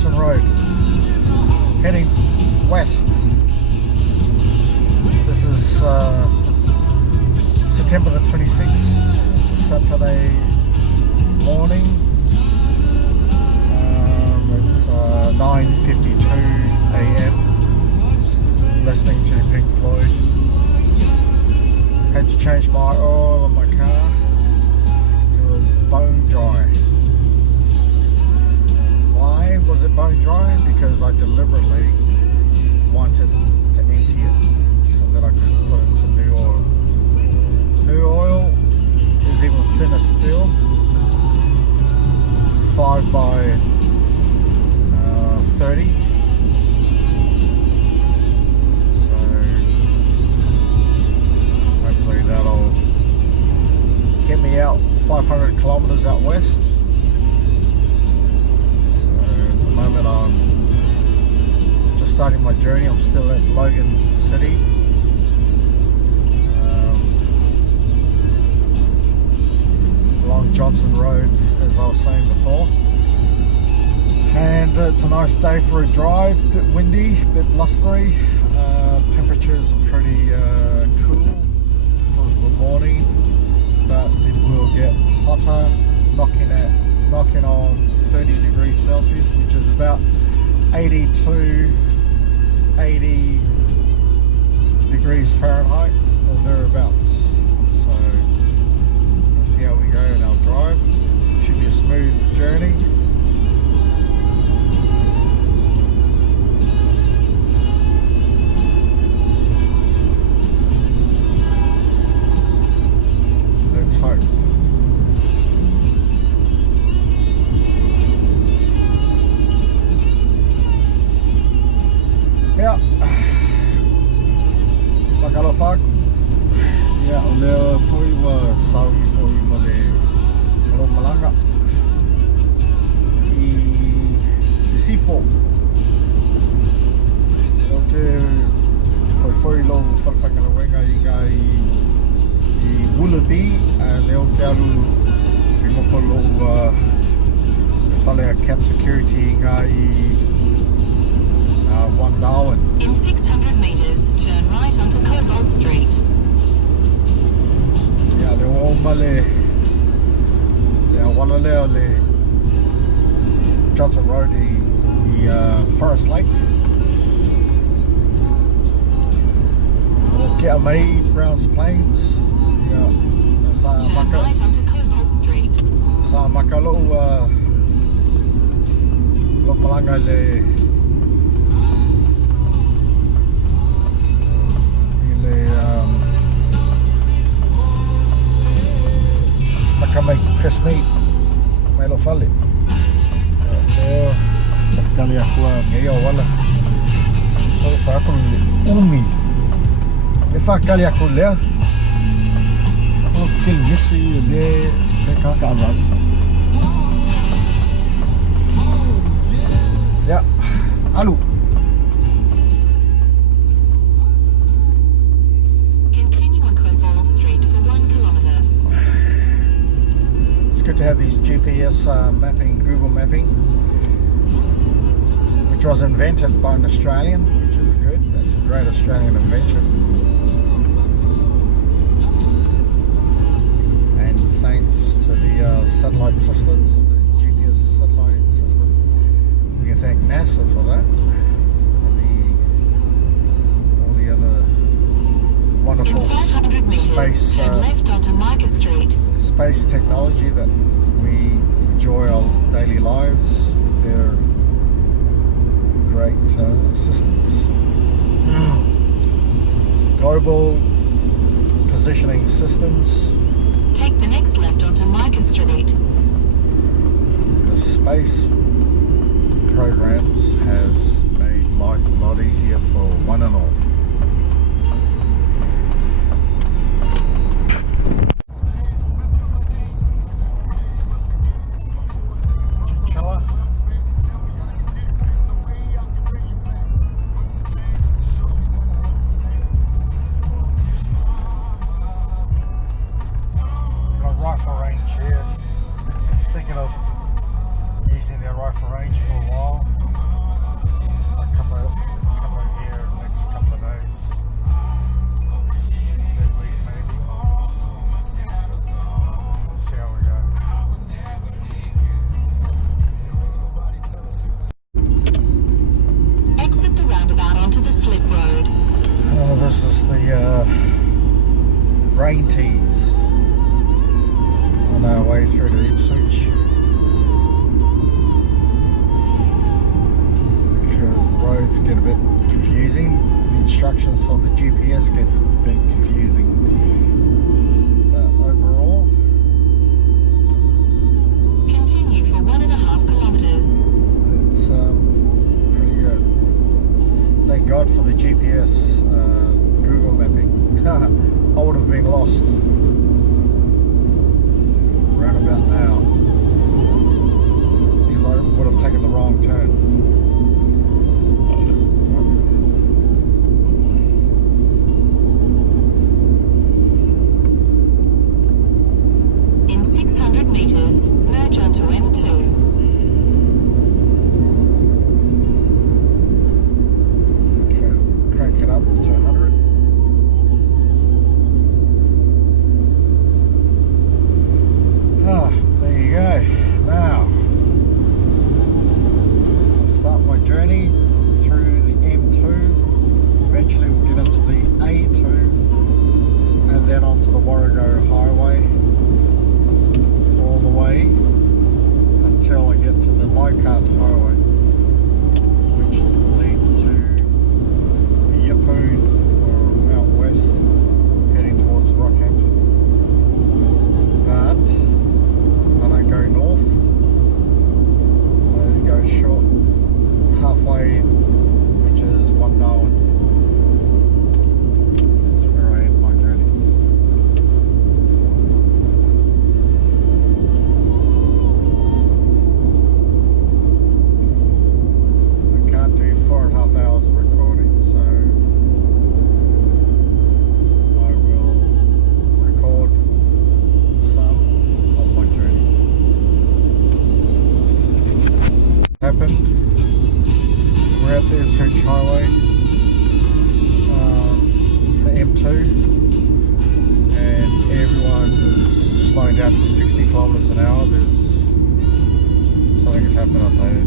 Johnson Road, heading west. This is September the 26th. It's a Saturday morning. It's 9:52 a.m. listening to Pink Floyd. Had to change my oil on my car. It was bone dry. Why was it bone dry? Because I deliberately wanted to empty it so that I could put in some new oil. New oil is even thinner still. It's a 5 by 30. So hopefully that'll get me out 500 kilometers out west. So at the moment I'm just starting my journey. I'm still at Logan City. Along Johnson Road, as I was saying before. And it's a nice day for a drive, a bit windy, a bit blustery. Temperatures are pretty cool for the morning, but it will get hotter, knocking on 30 degrees Celsius, which is about 80 degrees Fahrenheit or thereabouts. So we'll see how we go in our drive. Should be a smooth journey. Let's hope. Ja, whakalofak. Ja, o leo foi wa saui foi mo le malanga I Sisifo. Okay, foi lo whalwhanganawenga I ga I Woleebee, leo te alu ki ngofo lo whalea camp security nga I Wandoan. In 600 meters, turn right onto Cobalt Street. Yeah, le oma le wana leo le Johnson Road I Forest Lake. Kia mai Browns Plains. Yeah, sa Turn maka right onto Cobalt Street. sa maka lo malanga le maka mai Chris meat mai lo fale leo kali aku ngeo wala so fa aku umi le fa kali aku leo so kil ngisi le kaka ala ya alu. Good to have these GPS mapping, Google mapping, which was invented by an Australian, which is good. That's a great Australian invention. And thanks to the satellite systems, the GPS satellite system, we can thank NASA for that, and all the other wonderful space left onto Micah Street. Space technology that we enjoy our daily lives with their great assistance. Global positioning systems. Take the next left onto Micah Street. The space programs has made life a lot easier for one and all. Rifle range here. Thinking of using their rifle range for a while. come over here next couple of days. Midweek maybe. See how we go. Exit the roundabout onto the slip road. Oh, this is the rain teas on our way through to Ipswich. Because the roads get a bit confusing. The instructions from the GPS gets a bit confusing. But overall, Continue for 1.5 kilometers. it's pretty good. Thank God for the GPS Google mapping. I would have been lost around about now because I would have taken the wrong turn. In 600 meters, merge onto M2. Okay, crank it up to 100. Ah, there you go. Now, I'll start my journey through the M2. Eventually we'll get into the A2 and then onto the Warrego Highway all the way until I get to the Leichhardt Highway, which leads to Yeppoon or out west, heading towards Rockhampton. But I don't go north, I go short halfway, which is Wandoan. That's where I end my journey. I can't do 4.5 hours of recording, so I will record some of my journey. Happened. We're at the Ipswich Highway, the M2, and everyone is slowing down to 60 kilometers an hour. There's something has happened up there.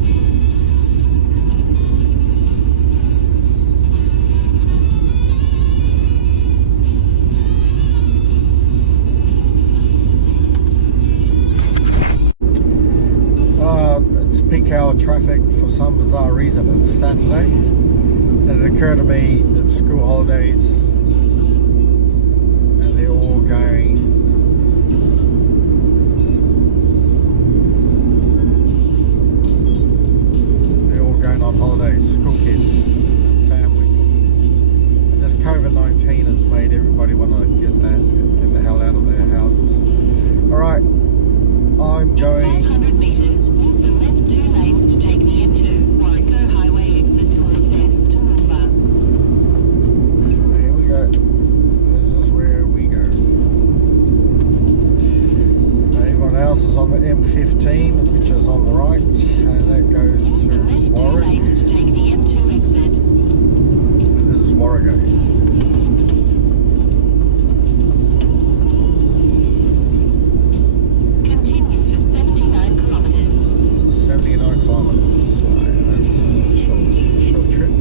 It's peak hour traffic for some bizarre reason. It's Saturday, and it occurred to me it's school holidays, and they're all going. They're all going on holidays. School kids, families, and this COVID-19 has made everybody want to get the hell out of their houses. All right. I'm going. 500 meters, use the left 2 lanes to take the M2 Warrego Highway exit towards Tufuga. Here we go. This is where we go. Everyone else is on the M15, which is on the right, and that goes Use to the left 2 Warwick. lanes to take the M2 exit. And this is Warrego. Continue for 79 kilometers. 79 kilometers. That's a short trip.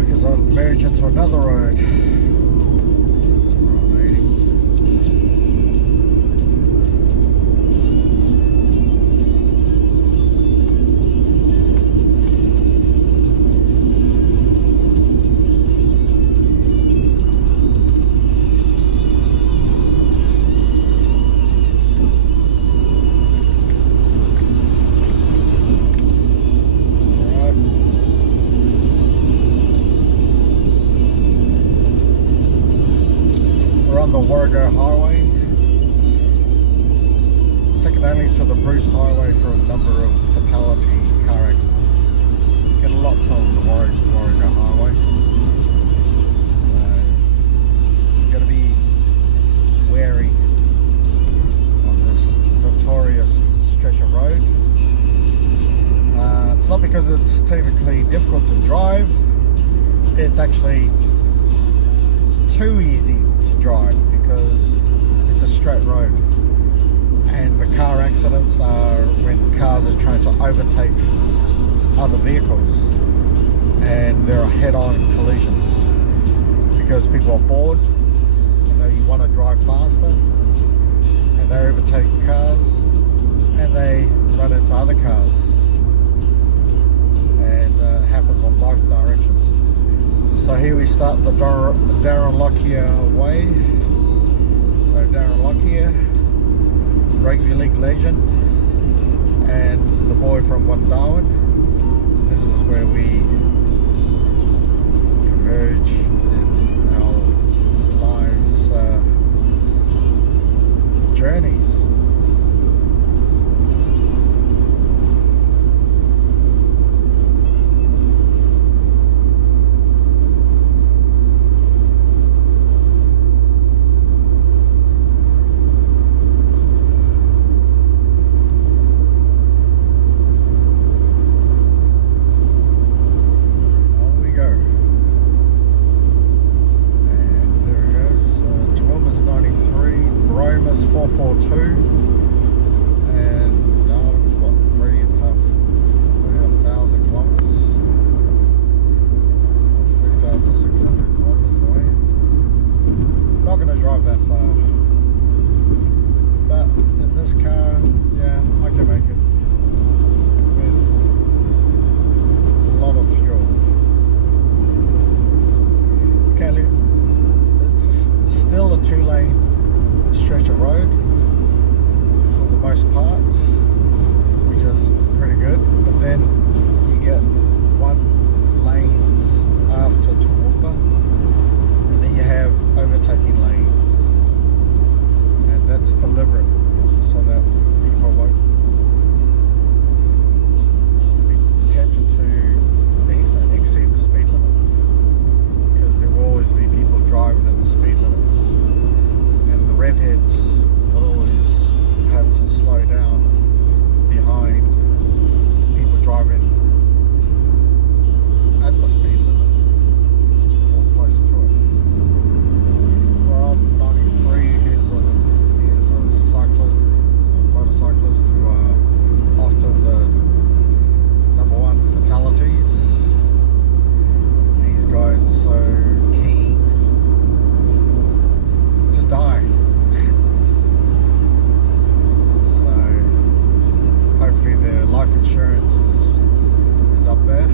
Because I'll merge into another road. It's around 80. On the Warrego Highway, second only to the Bruce Highway for a number of fatality car accidents. Get lots on the Warrego Highway, so you've got to be wary on this notorious stretch of road. It's It's not because it's technically difficult to drive, it's actually too easy to drive because it's a straight road. And the car accidents are when cars are trying to overtake other vehicles, and there are head-on collisions because people are bored and they want to drive faster, and they overtake cars and they run into other cars, and it happens on both directions. So here we start the Darren Lockyer way. So Darren Lockyer, rugby league legend, and the boy from Wandoan. This is where we converge in our lives' journeys. Roma's 442, and Darwin's what, 3,500 kilometres, or 3,600 kilometres away. Not going to drive that far, but in this car, yeah, I can make it with a lot of fuel. Okay, it's still a 2-lane stretch of road for the most part, which is pretty good, but then you get 1 lanes after Tufuga, and then you have overtaking lanes, and that's deliberate so that people won't be tempted to exceed the speed limit, because there will always be people driving at the speed limit. The rev heads will always have to slow down behind people driving at the speed limit or close to it. We're on 93. Here's a motorcyclist who are often the #1 fatalities. These guys are so keen to die. Hopefully their life insurance is up there,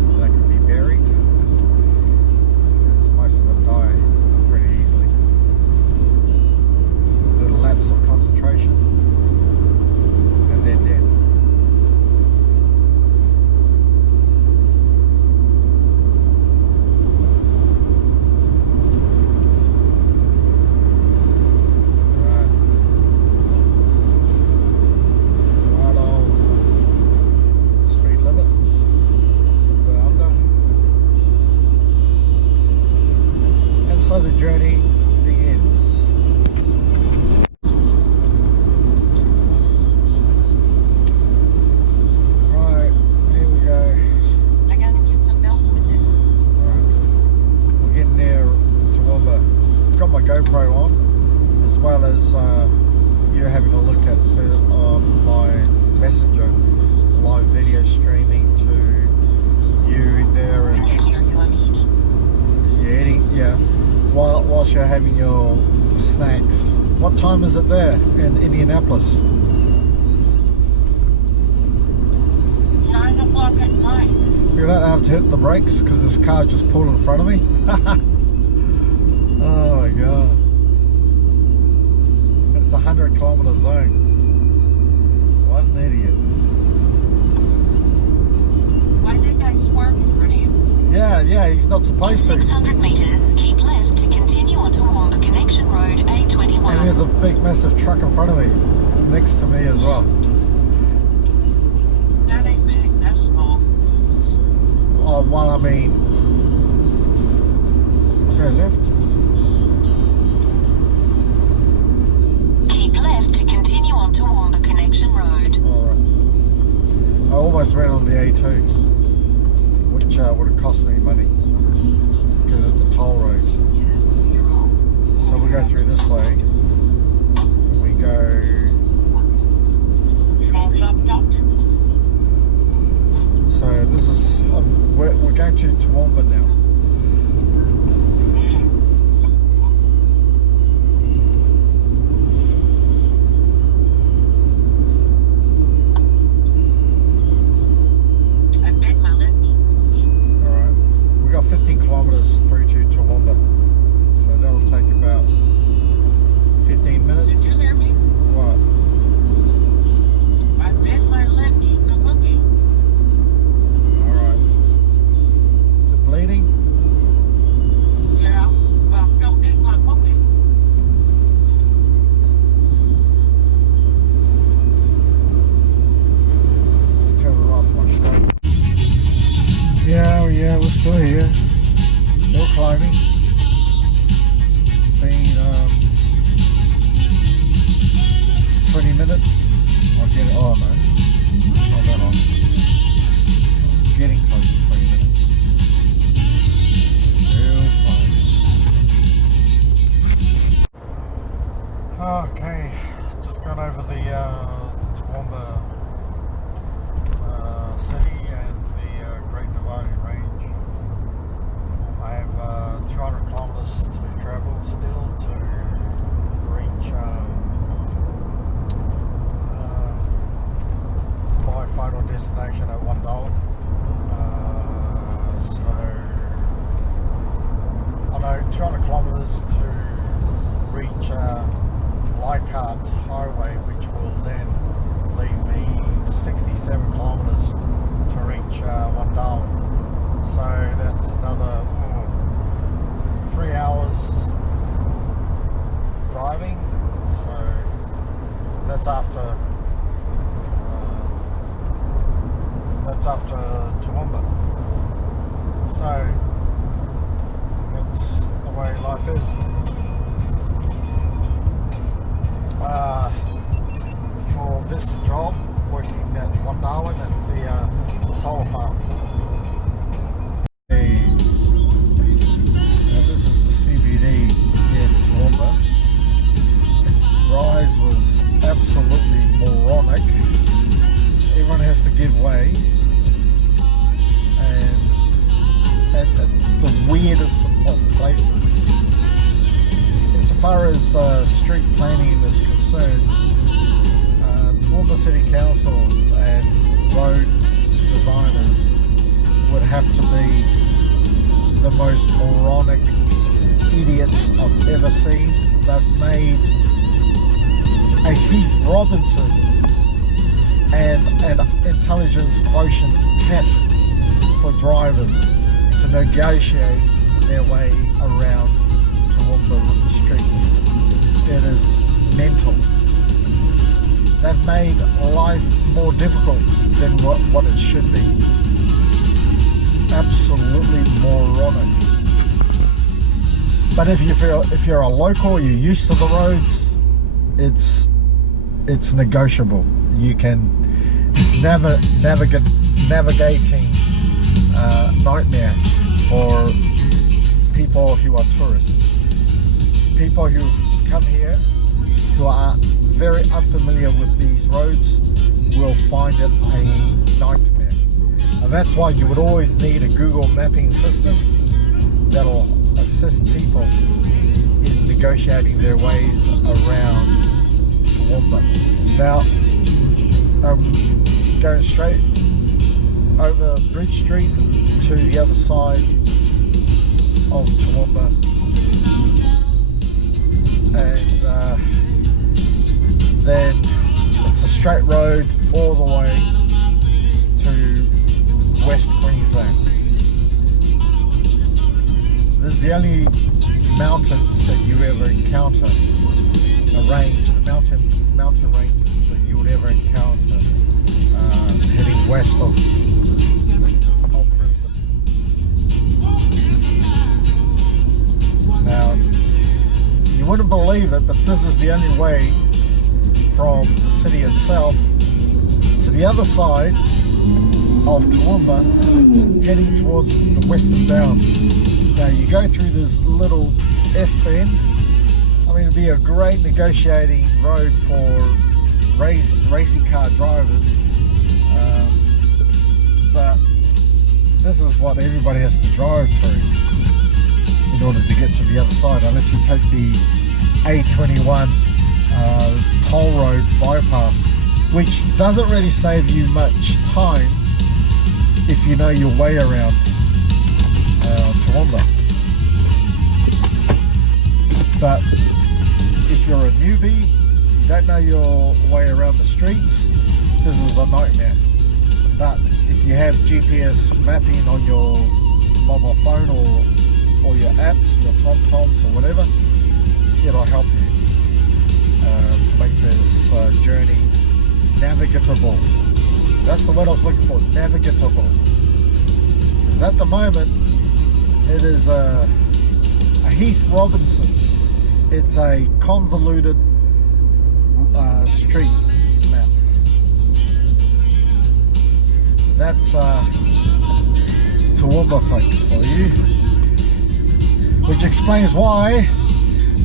so they can be buried, because most of them die pretty easily. A little lapse of concentration and they're dead. So the journey begins. Right, here we go. I gotta get some milk with it. Alright, we're getting near Tufuga. I've got my GoPro on, as well as you having a look at my Messenger live video streaming to you there, and you're eating, yeah. Whilst you're having your snacks. What time is it there in Indianapolis? 9 o'clock at night. Look at that, I have to hit the brakes because this car's just pulled in front of me. Oh my god. And it's a 100-kilometre zone. What an idiot. Why did I swerve in front of you? Yeah, he's not supposed to. 600 metres, keep left to continue onto Wamba Connection Road A21. And there's a big massive truck in front of me, next to me as well. That ain't big, that's small. Oh, well, I mean, I'll go left. Keep left to continue onto Wamba Connection Road. Alright. almost went on the A2, which would have cost me money because it's a toll road. So we go through this way. We go. So this is we're going to Toowoomba now. Alright, we got 15 kilometers through to Toowoomba, so that'll take about 15 minutes. Did you hear me? What? I bit my lip eating a cookie. Alright. Is it bleeding? Yeah, well, don't eat my cookie. Just turn it off one second. Yeah, we're still here. Still climbing. It's been 20 minutes. I'll get it. Oh no. Not that long. It's getting close to 20 minutes. Still climbing. Okay, just gone over the Toowoomba city and the Great Dividing Range. I have 200 kilometers to travel still to reach my final destination at Wandoan. So I know 200 kilometers to reach Leichhardt Highway, which will then leave me 67 kilometers to reach Wandoan. So that's another 3 hours driving. So that's after Toowoomba. So that's the way life is. For this job, working at Wandoan at the solar farm. Now this is the CBD here in Toowoomba. The rise was absolutely moronic. Everyone has to give way, and the weirdest of places. Insofar as street planning is concerned, Toowoomba City Council and road designers would have to be the most moronic idiots I've ever seen. They've made a Heath Robinson and an intelligence quotient test for drivers to negotiate their way around Toowoomba streets. It is mental. They've made life more difficult than what it should be. Absolutely moronic. But if you're a local, you're used to the roads, it's negotiable. You can. It's navigating nightmare for people who are tourists. People who've come here who are very unfamiliar with these roads will find it a nightmare. And that's why you would always need a Google mapping system that'll assist people in negotiating their ways around Toowoomba. Now, going straight over Bridge Street to the other side of Toowoomba, and then it's a straight road all the way to West Queensland. This is the only mountains that you ever encounter, a range, mountain ranges that you would ever encounter heading west of Brisbane. Now, you wouldn't believe it, but this is the only way from the city itself to the other side of Toowoomba, heading towards the Western Downs. Now you go through this little S-bend. I mean, it'd be a great negotiating road for racing car drivers, but this is what everybody has to drive through in order to get to the other side, unless you take the A21 toll road bypass, which doesn't really save you much time if you know your way around Toowoomba. But if you're a newbie, you don't know your way around the streets, this is a nightmare. But if you have GPS mapping on your mobile phone or your apps, your TomToms or whatever, it'll help you to make this journey navigatable. That's the word I was looking for, navigatable. Because at the moment, it is a Heath Robinson. It's a convoluted street map. That's Toowoomba folks for you, which explains why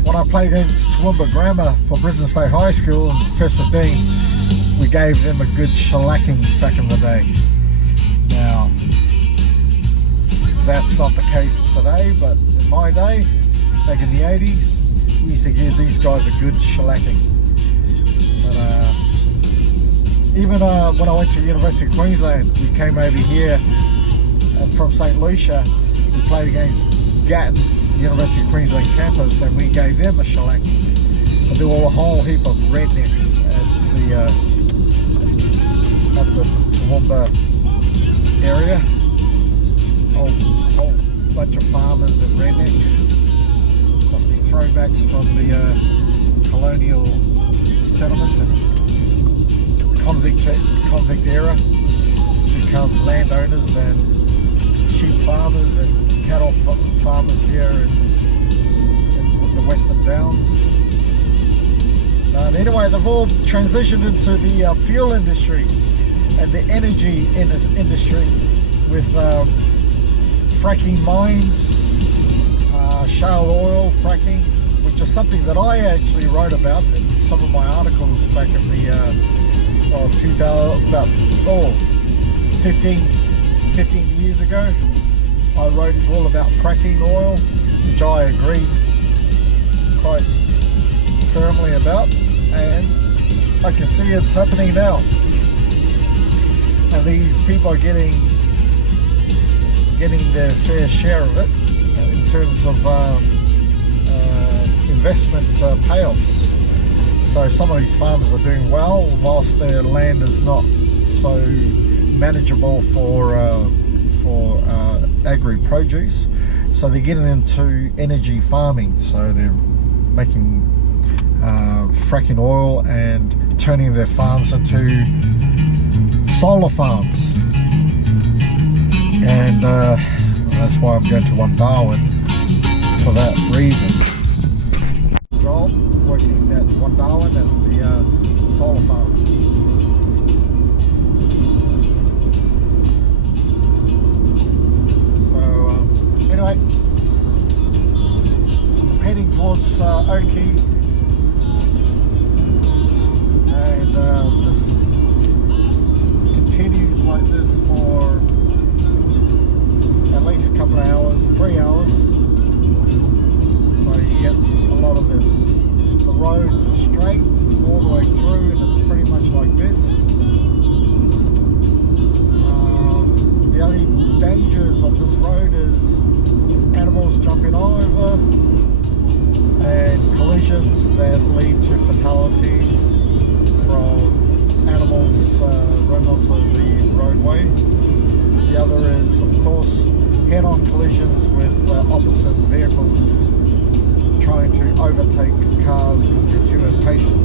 when I played against Toowoomba Grammar for Brisbane State High School in first 15, we gave them a good shellacking back in the day. Now that's not the case today, but in my day, back in the 80s, we used to give these guys a good shellacking. But even when I went to the University of Queensland, we came over here from St. Lucia. We played against Gatton, University of Queensland campus, and we gave them a shellacking. But there were a whole heap of rednecks at the Toowoomba area. Whole bunch of farmers and rednecks. Must be throwbacks from the colonial settlements and convict era. Become landowners and sheep farmers and cattle farmers here in the Western Downs. Anyway, they've all transitioned into the fuel industry and the energy industry with fracking mines, shale oil fracking, which is something that I actually wrote about in some of my articles back in the 15 years ago. I wrote all about fracking oil, which I agreed quite firmly about, and I can see it's happening now. And these people are getting their fair share of it in terms of investment payoffs. So some of these farmers are doing well, whilst their land is not so manageable for agri-produce. So they're getting into energy farming. So they're making fracking oil and turning their farms into solar farms. And that's why I'm going to Wandoan for that reason. Job working at Wandoan at the solar farm. So anyway, heading towards Oakey, and this continues like this for at least a couple of hours, 3 hours. So you get a lot of this. The roads are straight all the way through, and it's pretty much like this. The only dangers of this road is animals jumping over and collisions that lead to fatalities from animals running onto the roadway. The other is, of course, head-on collisions with opposite vehicles trying to overtake cars because they're too impatient.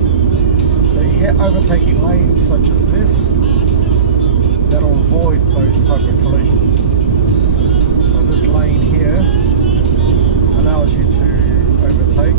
So you get overtaking lanes such as this that'll avoid those type of collisions. So this lane here allows you to overtake